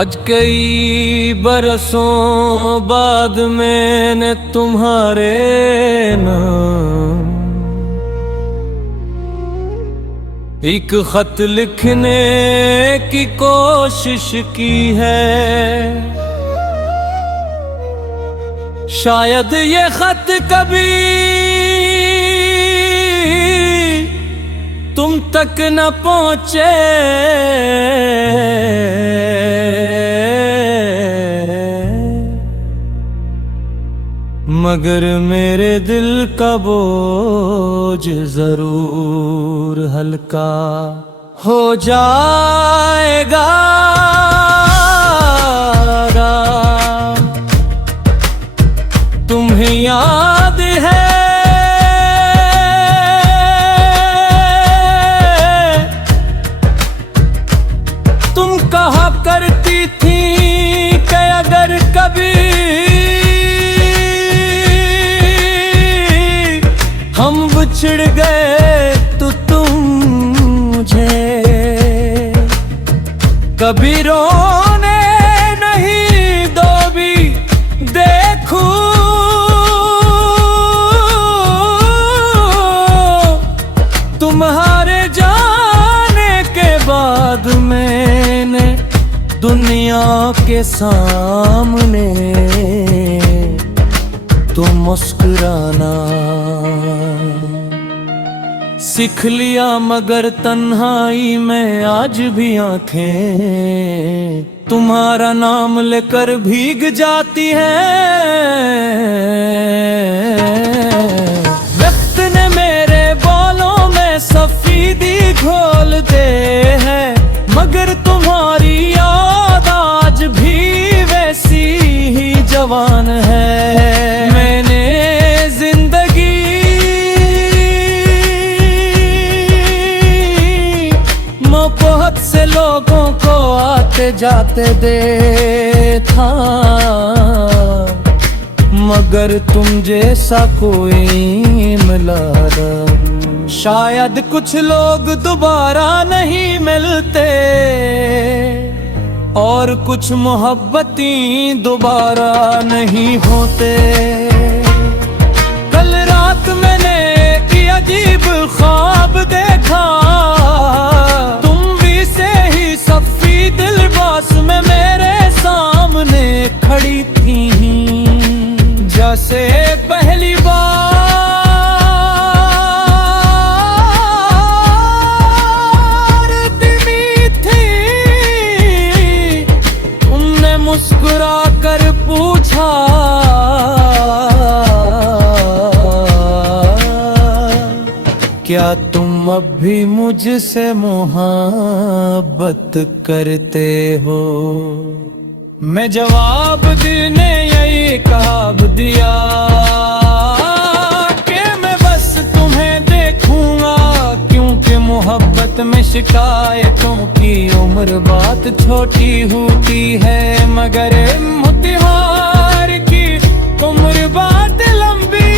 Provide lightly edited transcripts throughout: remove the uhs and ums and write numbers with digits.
आज कई बरसों बाद मैंने तुम्हारे नाम एक खत लिखने की कोशिश की है। शायद ये खत कभी तुम तक न पहुंचे, मगर मेरे दिल का बोझ जरूर हल्का हो जाएगा। तुम्हें याद है तुम कहा करती थी कि अगर कभी हम बिछड़ गए तो तुम मुझे कभी रोने नहीं दोगी। देखूं तुम्हारे जाने के बाद मैंने दुनिया के सामने तो मुस्कुराना सीख लिया, मगर तन्हाई में आज भी आंखें तुम्हारा नाम लेकर भीग जाती हैं। वक्त ने मेरे बालों में सफेदी घोल दे है, मगर तुम्हारी याद आज भी वैसी ही जवान है। मैंने जिंदगी बहुत से लोगों को आते जाते देखा, मगर तुम जैसा कोई मिला न। शायद कुछ लोग दोबारा नहीं मिलते और कुछ मोहब्बती दोबारा नहीं होते। कल रात मैंने एक अजीब ख्वाब देखा, में मेरे सामने खड़ी थी जैसे पहली बार दिली थी। तुमने मुस्कुरा कर पूछा क्या तुम अब भी मुझसे मोहब्बत करते हो। मैं जवाब देने यही कहा दिया कि मैं बस तुम्हें देखूंगा, क्योंकि मोहब्बत में शिकायतों की उम्र बात छोटी होती है, मगर मुतिहार की उम्र बात लंबी।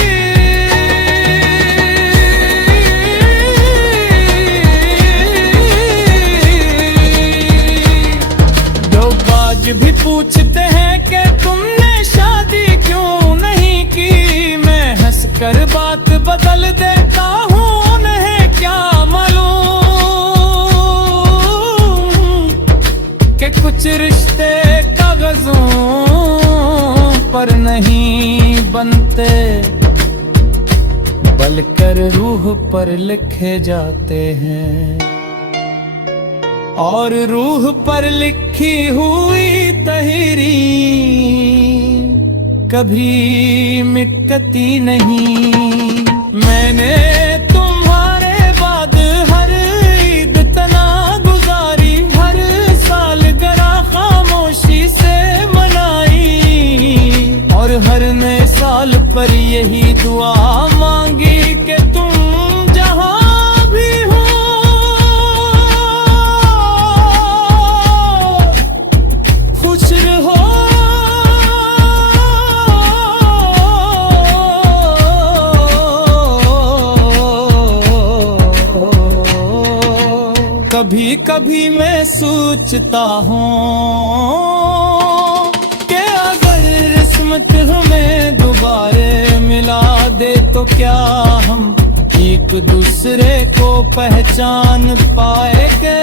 भी पूछते हैं कि तुमने शादी क्यों नहीं की, मैं हंसकर बात बदल देता हूँ, उन्हें क्या मालूम कि कुछ रिश्ते कागजों पर नहीं बनते, बल्कि रूह पर लिखे जाते हैं। और रूह पर लिखी हुई तहरीर कभी मिटती नहीं। मैंने तुम्हारे बाद हर ईद तना गुजारी, हर साल गरा खामोशी से मनाई, और हर नए साल पर यही दुआ मांगी कि तुम जहां भी हो खुश रहो। कभी कभी मैं सोचता हूँ किस्मत हमें दोबारे मिला दे तो क्या हम एक दूसरे को पहचान पाएंगे।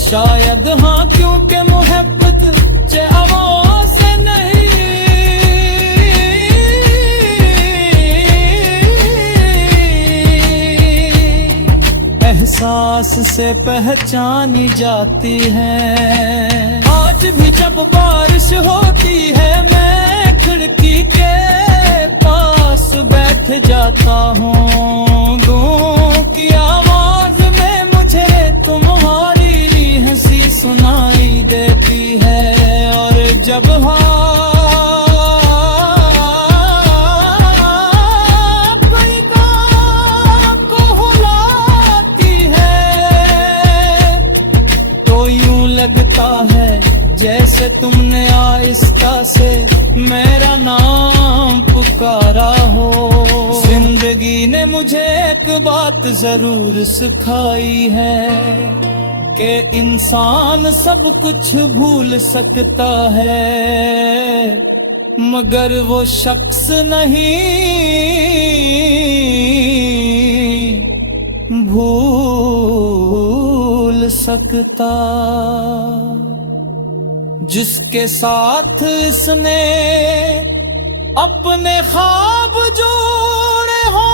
शायद हाँ, क्योंकि मोहब्बत चावों से नहीं, एहसास से पहचानी जाती है। आज भी जब बारिश होती है मैं खिड़की के पास बैठ जाता हूँ। धूप की आवाज में मुझे तुम्हारी हंसी सुनाई देती है। और जब को हुलाती है तो यूं लगता है जैसे तुमने आहिस्ता से मेरा नाम पुकारा हो। जिंदगी ने मुझे एक बात जरूर सिखाई है कि इंसान सब कुछ भूल सकता है मगर वो शख्स नहीं भूल सकता जिसके साथ इसने अपने ख्वाब जोड़े हो।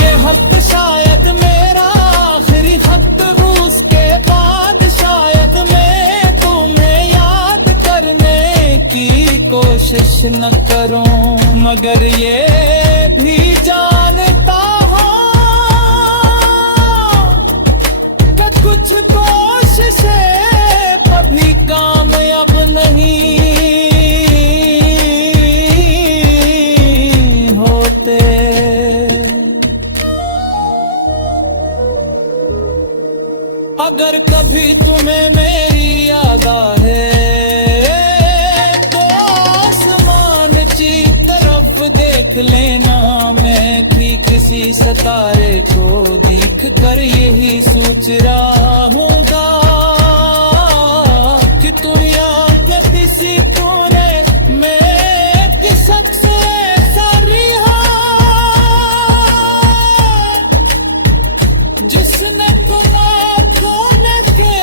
ये खत शायद मेरा आखिरी खत हो, उसके बाद शायद मैं तुम्हें याद करने की कोशिश न करूं। मगर ये भी जानता कुछ कोशिशें कभी कामयाब नहीं होते। अगर कभी तुम्हें मेरी याद आए तो आसमान की तरफ देख लेना। मैं भी किसी सितारे को देख कर यही सोच रहा हूँगा कि तू याद किसी तूने मैं किस से सरिहा जिसने तुम्हें खोने के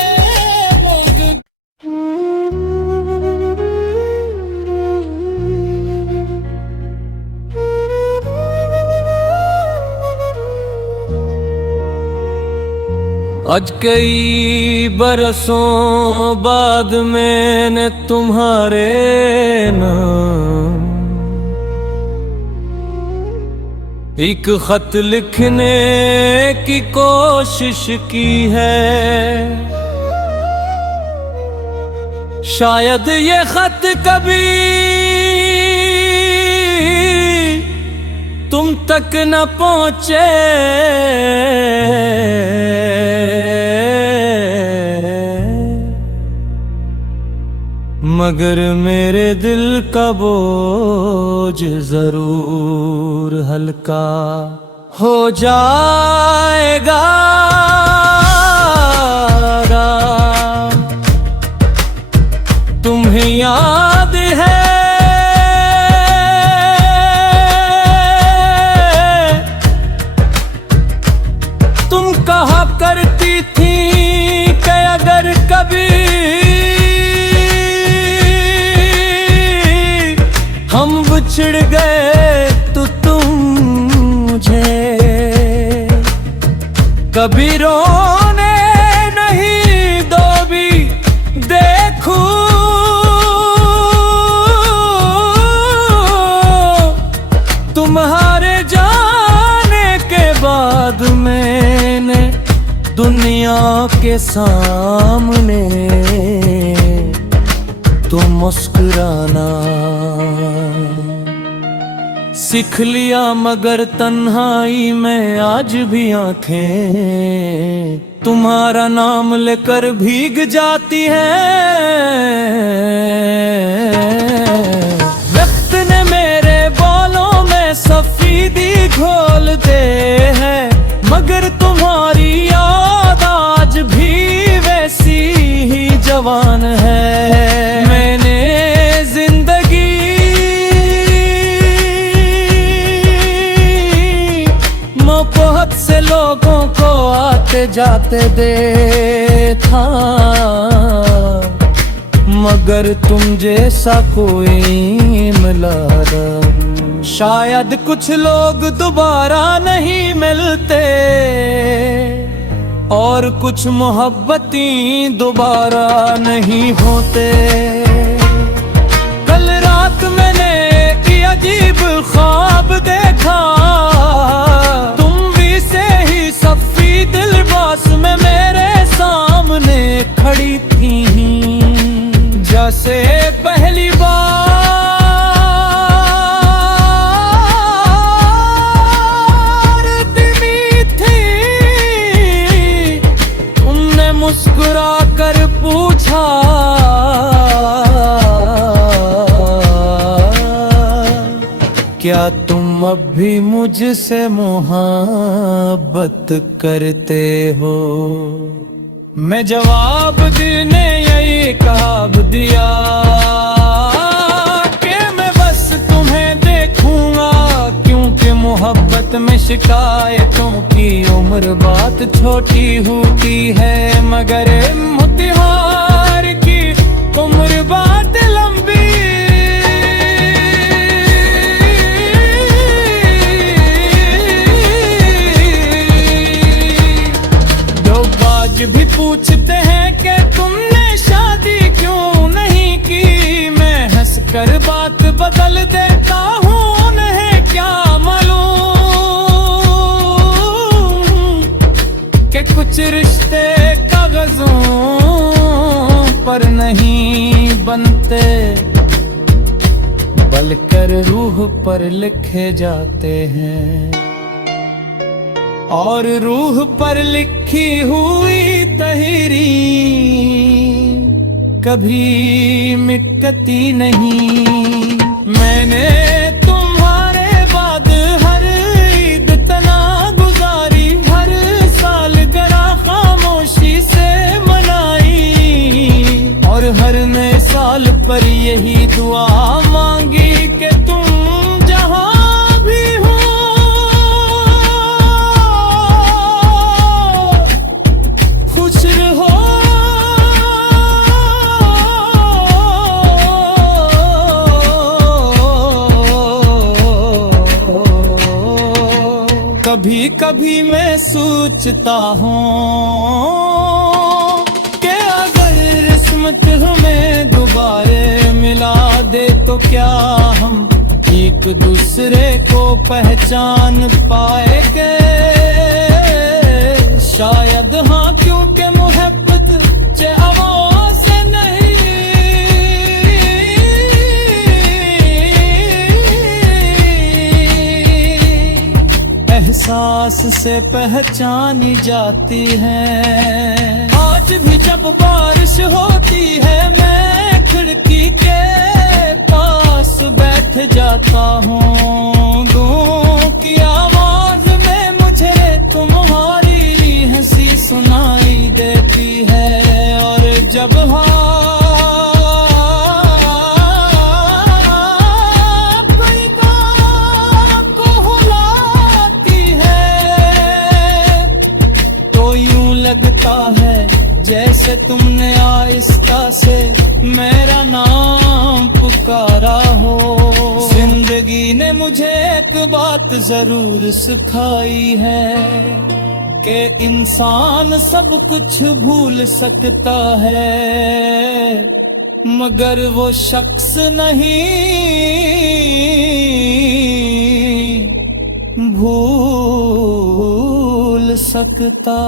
लोग। आज कई बरसों बाद मैंने तुम्हारे नाम एक खत लिखने की कोशिश की है। शायद ये खत कभी तुम तक न पहुँचे मगर मेरे दिल का बोझ जरूर हल्का हो जाएगा। तुम्हें याद है तुम कहा करती थी कि अगर कभी हम बिछड़ गए तो तुम मुझे कभी रोने नहीं दोगी। देखो तुम्हारे जाने के बाद मैंने दुनिया के सामने तो मुस्कुराना सीख लिया। मगर तन्हाई में आज भी आंखें तुम्हारा नाम लेकर भीग जाती हैं। वक्त ने मेरे बालों में सफेदी घोल दे है मगर तुम्हारी याद आज भी वैसी ही जवान जवान है। मैंने जिंदगी बहुत से लोगों को आते जाते देखा, मगर तुम जैसा कोई मिला न। शायद कुछ लोग दोबारा नहीं मिलते और कुछ मोहब्बती दोबारा नहीं होते। कल रात मैंने एक अजीब ख्वाब देखा, तुम भी से ही सफी दिलबास में मेरे सामने खड़ी थी, जैसे पहली बार दिली थी। तुमने मुस्कुरा कर पूछा, क्या तुम अब भी मुझसे मोहब्बत करते हो? मैं जवाब देने यही जवाब दिया कि मैं बस तुम्हें देखूंगा, क्योंकि मोहब्बत में शिकायतों की उम्र बात छोटी होती है, मगर मुतिहार की उम्र बात लंबी। भी पूछते हैं कि तुमने शादी क्यों नहीं की, मैं हंस कर बात बदल देता हूँ, उन्हें क्या मालूम कि कुछ रिश्ते कागजों पर नहीं बनते, बल्कि रूह पर लिखे जाते हैं, और रूह पर लिखी हुई तहरीर कभी मिटती नहीं। मैंने तुम्हारे बाद हर ईद तना गुजारी, हर साल गरा खामोशी से मनाई, और हर नए साल पर यही दुआ मांगी कि तुम कभी कभी मैं सोचता हूँ कि अगर किस्मत हमें दोबारा मिला दे तो क्या हम एक दूसरे को पहचान पाएंगे? शायद हाँ, क्योंकि मोहब्बत चाहों से नहीं, एहसास से पहचानी जाती है। आज भी जब बारिश होती है मैं खिड़की के पास बैठ जाता हूँ, धूप की आवाज में मुझे तुम्हारी हंसी सुनाई देती है, और जब लगता है जैसे तुमने आहिस्ता से मेरा नाम पुकारा हो। जिंदगी ने मुझे एक बात जरूर सिखाई है कि इंसान सब कुछ भूल सकता है, मगर वो शख्स नहीं भूल सकता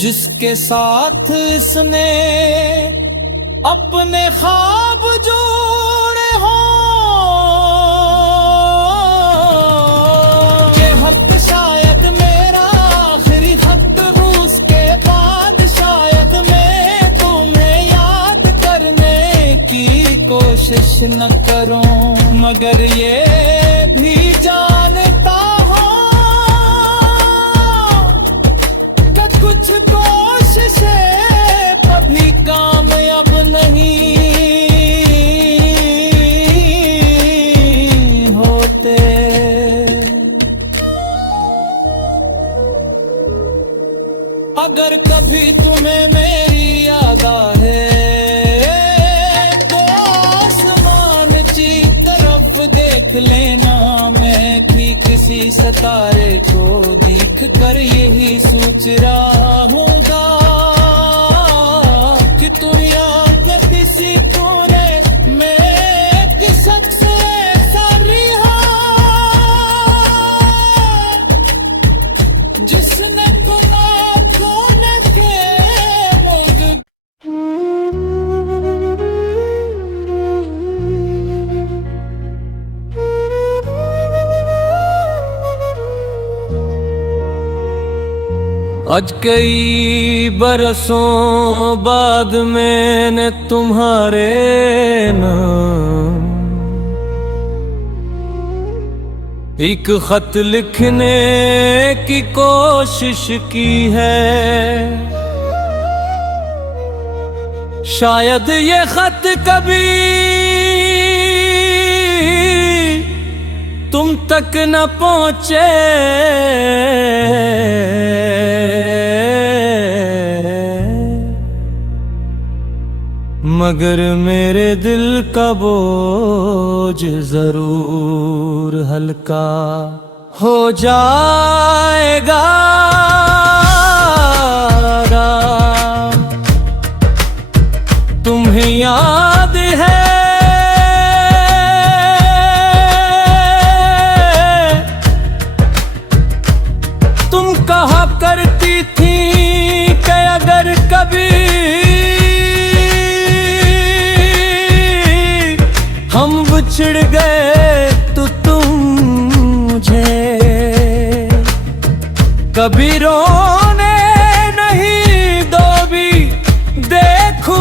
जिसके साथ इसने अपने ख्वाब जोड़े हो। ये खत शायद मेरा आखिरी खत हो, उसके बाद शायद मैं तुम्हें याद करने की कोशिश न करूं, मगर ये भी जानता हूं कि कुछ कोशिशें किसी सितारे को देख कर यही सोच रहा हूँगा कि तू याद किसी कोने में किस शख्स ऐसा रहा जिसने खोने के लोग। आज कई बरसों बाद मैंने तुम्हारे नाम एक खत लिखने की कोशिश की है। शायद ये खत कभी तुम तक न पहुँचे, मगर मेरे दिल का बोझ जरूर हल्का हो जाएगा। तुम्हें याद है तुम कहा करती थी कि अगर कभी हम बिछड़ गए तो तुम मुझे कभी रोने नहीं दोगी। देखो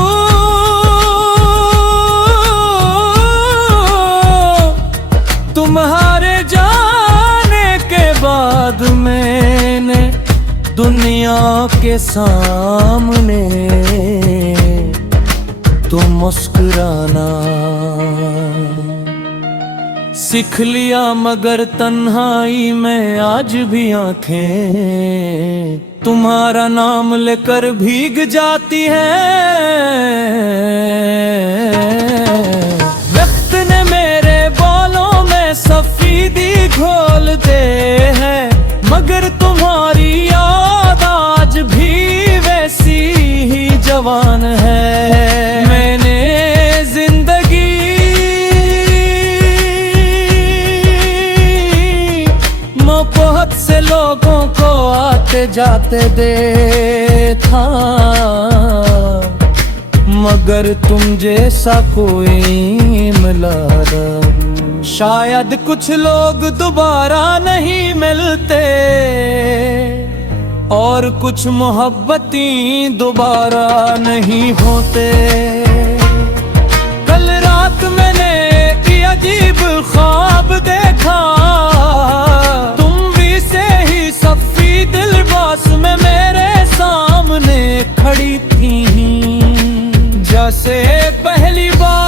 तुम्हारे जाने के बाद मैंने दुनिया के सामने तो मुस्कुराना सीख लिया, मगर तन्हाई में आज भी आंखें तुम्हारा नाम लेकर भीग जाती हैं। वक्त ने मेरे बालों में सफेदी घोल दे है, मगर तुम्हारी याद आज भी वैसी ही जवान है। मैंने जिंदगी बहुत से लोगों को आते जाते देखा, मगर तुम जैसा कोई मिला न। शायद कुछ लोग दोबारा नहीं मिलते और कुछ मोहब्बती दोबारा नहीं होते। कल रात मैंने एक अजीब ख्वाब देखा, दिलबास में मेरे सामने खड़ी थी, जैसे पहली बार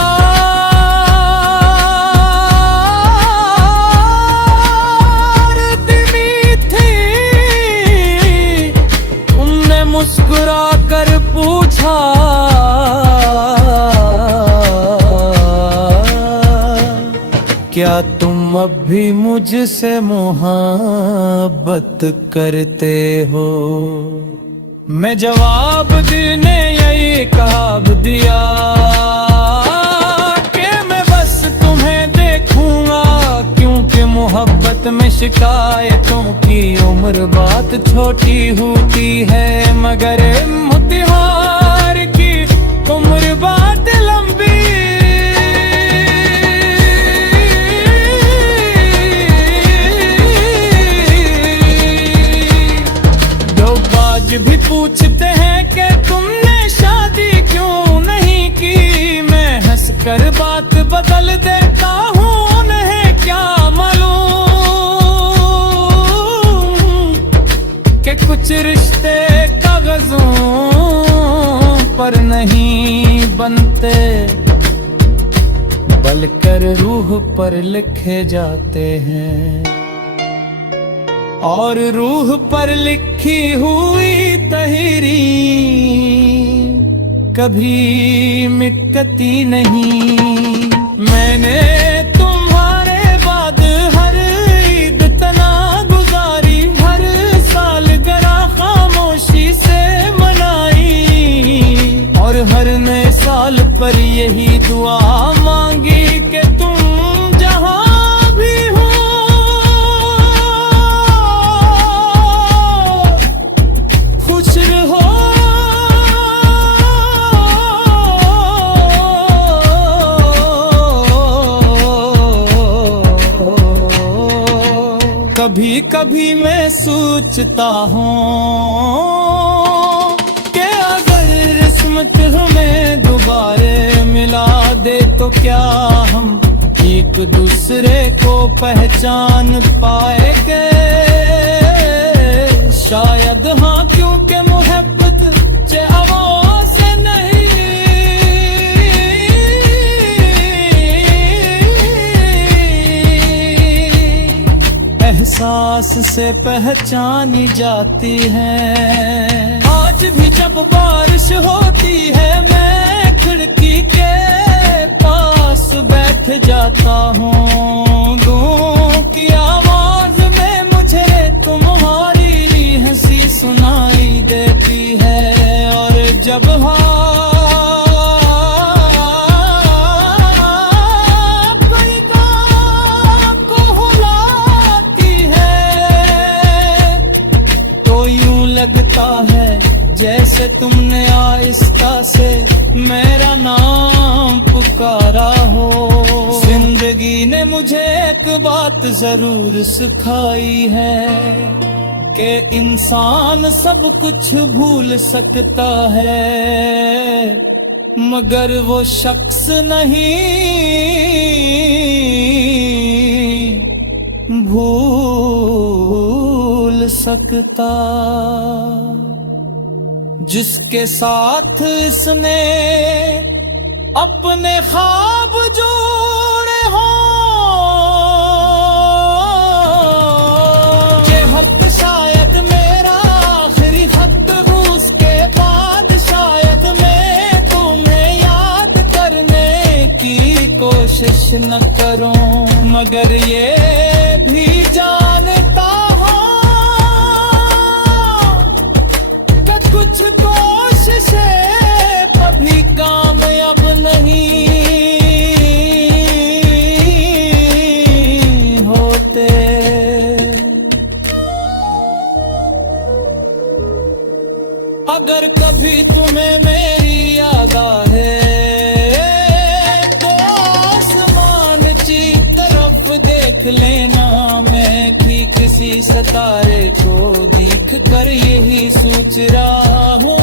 दिली थी। तुमने मुस्कुरा कर पूछा क्या तुम अब भी मुझसे मोहब्बत करते हो। मैं जवाब देने यही कहा दिया कि मैं बस तुम्हें देखूंगा, क्योंकि मोहब्बत में शिकायतों की उम्र बात छोटी होती है, मगर मुतिहार की उम्र बात लंबी। भी पूछते हैं कि तुमने शादी क्यों नहीं की, मैं हंसकर बात बदल देता हूँ, उन्हें क्या मालूम कि कुछ रिश्ते कागजों पर नहीं बनते, बल्कि रूह पर लिखे जाते हैं। और रूह पर लिखी हुई तहरीर कभी मिटती नहीं। मैंने तुम्हारे बाद हर ईद तना हर नए साल पर यही दुआ मांगी कि तुम जहां भी हो खुश रहो। कभी कभी मैं सोचता हूँ कि अगर किस्मत हमें दोबारे मिला दे तो क्या हम एक दूसरे को पहचान पाएंगे। शायद हाँ, क्योंकि मोहब्बत चाहों से नहीं एहसास से पहचानी जाती है। आज भी जब बारिश होती है मैं खिड़की के पास बैठ जाता हूँ। धूप की आवाज में मुझे तुम्हारी हंसी सुनाई देती है। और जब लगता है जैसे तुमने आहिस्ता से मेरा नाम पुकारा हो। जिंदगी ने मुझे एक बात जरूर सिखाई है कि इंसान सब कुछ भूल सकता है मगर वो शख्स नहीं भूल सकता जिसके साथ इसने अपने ख्वाब जोड़े हो। ये खत शायद मेरा आखिरी खत हो, उसके बाद शायद मैं तुम्हें याद करने की कोशिश न करूं। मगर ये भी जानता कुछ कोशिशें कभी कामयाब नहीं होते। अगर कभी तुम्हें मेरी याद आए तो आसमान की तरफ देख लेना। मैं कि किसी सितारे को देख कर यही सोच रहा हूँ।